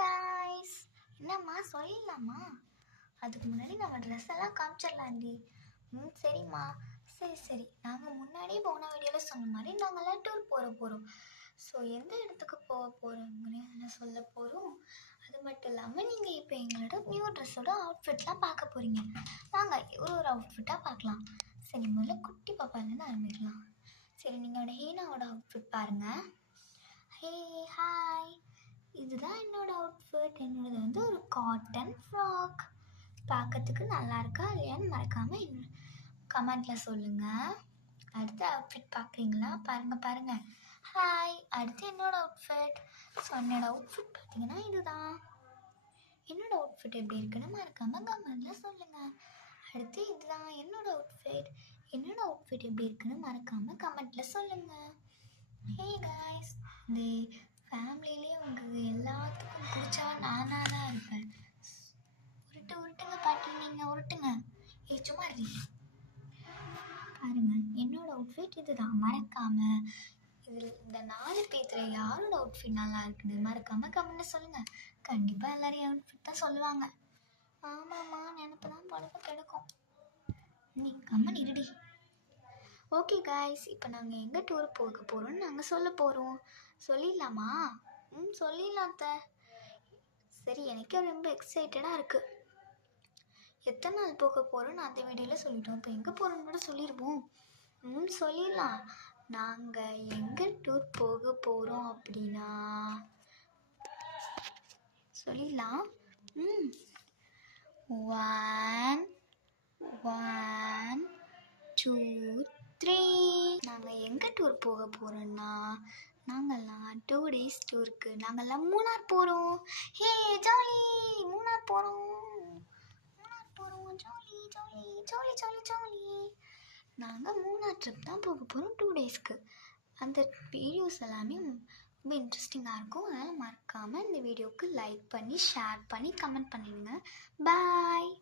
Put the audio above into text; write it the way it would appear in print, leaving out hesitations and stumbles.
Guys, என்னம்மா சொல்லிடலாமா? அதுக்கு முன்னாடி நம்ம ட்ரெஸ் எல்லாம் காமிச்சிடலாண்டி. சரிம்மா. சரி, நாங்கள் முன்னாடியே போன வீடியோவில் சொன்ன மாதிரி நாங்கள்லாம் டூர் போகிறோம். ஸோ எந்த இடத்துக்கு போக போகிறோங்கன்னு சொல்ல போகிறோம். அது மட்டும் இல்லாமல் நீங்கள் இப்போ எங்களோட நியூ ட்ரெஸ்ஸோட அவுட்ஃபிட்லாம் பார்க்க போகிறீங்க. வாங்க ஒரு அவுட்ஃபிட்டாக பார்க்கலாம். சரி, முதல்ல குட்டி பாப்பாலேருந்து ஆரம்பிக்கலாம். சரி, நீங்களோட ஹீனாவோட அவுட்ஃபிட் பாருங்கள். ஹாய், இதுதான் என்னோட அவுட்ஃபிட். என்னோடது ஒரு காட்டன் ஃப்ராக். பார்க்கறதுக்கு நல்லா இருக்கா இல்லையான்னு மறக்காமல் கமெண்ட்டில் சொல்லுங்கள். அடுத்த அவுட்ஃபிட் பார்க்குறீங்களா? பாருங்கள். ஹாய், அடுத்து என்னோட அவுட்ஃபிட். ஸோ என்னோட அவுட்ஃபிட் பார்த்தீங்கன்னா இதுதான். என்னோட அவுட்ஃபிட் எப்படி இருக்குன்னு மறக்காமல் கமெண்ட்டில் சொல்லுங்கள். அடுத்து இதுதான் என்னோட அவுட்ஃபிட். என்னோட அவுட்ஃபிட் எப்படி இருக்குன்னு மறக்காமல் கமெண்ட்டில் சொல்லுங்கள். ஹே காய்ஸ், இந்த ஃபேமிலியிலே உங்களுக்கு எல்லாத்துக்கும் பிடிச்சா நானாக தான் இருப்பேன். உருட்டுங்க பாட்டி, நீங்கள் உருட்டுங்க. சும்மா இருக்கீங்க பாருங்க. என்னோட அவுட்ஃபிட் இதுதான். மறக்காமல் இதில் இந்த 4 பேர்த்தில் யாரோட அவுட்ஃபிட் நல்லா இருக்குன்னு மறக்காமல் கமெண்ட்ல சொல்லுங்கள். கண்டிப்பாக எல்லாரையும் அவுட்ஃபிட் தான் சொல்லுவாங்க. ஆமாம்மா, நினப்பு தான் பொழப்பு கிடைக்கும். நீ கம்மன் இருடி. ஓகே காய்ஸ், இப்போ நாங்கள் எங்கே டூர் போக போகிறோம்னு நாங்கள் சொல்ல போகிறோம். சொல்லிடலாமா? சொல்லிடலாம் அத்தை. சரி, எனக்கே ரொம்ப எக்ஸைட்டடாக இருக்குது. எத்தனை நாள் போக போகிறோன்னு அந்த வீடியோவில் சொல்லிட்டோம். இப்போ எங்கே போகிறோன்னு கூட சொல்லிடுவோம். சொல்லிடலாம். நாங்கள் எங்கே டூர் போக போகிறோம் அப்படின்னா சொல்லிடலாம். 1 2 3. நாங்கள் எங்கே டூர் போக போகிறோன்னா நாங்கள்லாம் 2 days டூருக்கு நாங்கள்லாம் மூணார் போகிறோம். ஹே ஜாலி, மூணார் போகிறோம். ஜாலி. நாங்கள் மூணார் ட்ரிப் தான் போக போகிறோம் 2 daysக்கு. அந்த வீடியோஸ் எல்லாமே ரொம்ப இன்ட்ரெஸ்டிங்காக இருக்கும். அதனால் மறக்காமல் இந்த வீடியோவுக்கு லைக் பண்ணி ஷேர் பண்ணி கமெண்ட் பண்ணிடுங்க. பாய்.